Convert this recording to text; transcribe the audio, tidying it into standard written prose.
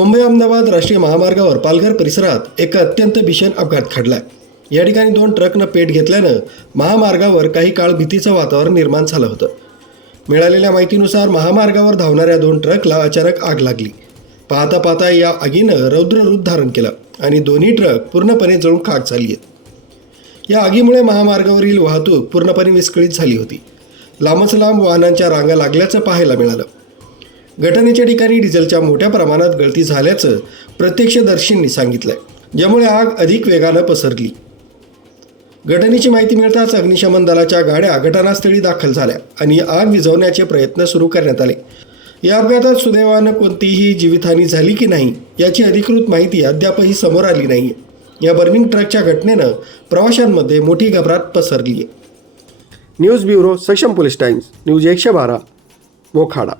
मुंबई अहमदाबाद राष्ट्रीय महामार्गावर पालघर परिसरात एक अत्यंत भीषण अपघात घडलाय। या ठिकाणी 2 ट्रकनं पेट घेतल्यानं महामार्गावर काही काळ भीतीचं वातावरण निर्माण झालं होतं। मिळालेल्या माहितीनुसार महामार्गावर धावणाऱ्या 2 ट्रकला अचानक आग लागली। पाहता पाहता या आगीनं रौद्र रूप धारण केलं आणि दोन्ही ट्रक पूर्णपणे जळून खाक झाली आहेत। या आगीमुळे महामार्गावरील वाहतूक पूर्णपणे विस्कळीत झाली होती। लांबच लांब वाहनांच्या रांगा लागल्याचं पाहायला मिळालं। घटनेच्या ठिकाणी डिझेलच्या मोठ्या प्रमाणात गळती झाल्याचं प्रत्यक्षदर्शींनी सांगितलंय, ज्यामुळे आग अधिक वेगानं पसरली। घटनेची माहिती मिळताच अग्निशमन दलाच्या गाड्या घटनास्थळी दाखल झाल्या आणि आग विझवण्याचे प्रयत्न सुरू करण्यात आले। या अपघातात सुदैवानं कोणतीही जीवितहानी झाली की नाही याची अधिकृत माहिती अद्यापही समोर आली नाही। या बर्निंग ट्रकच्या घटनेनं प्रवाशांमध्ये मोठी घबराट पसरली आहे। न्यूज ब्युरो, सक्षम पोलीस टाइम्स, न्यूज 112, मोखाडा।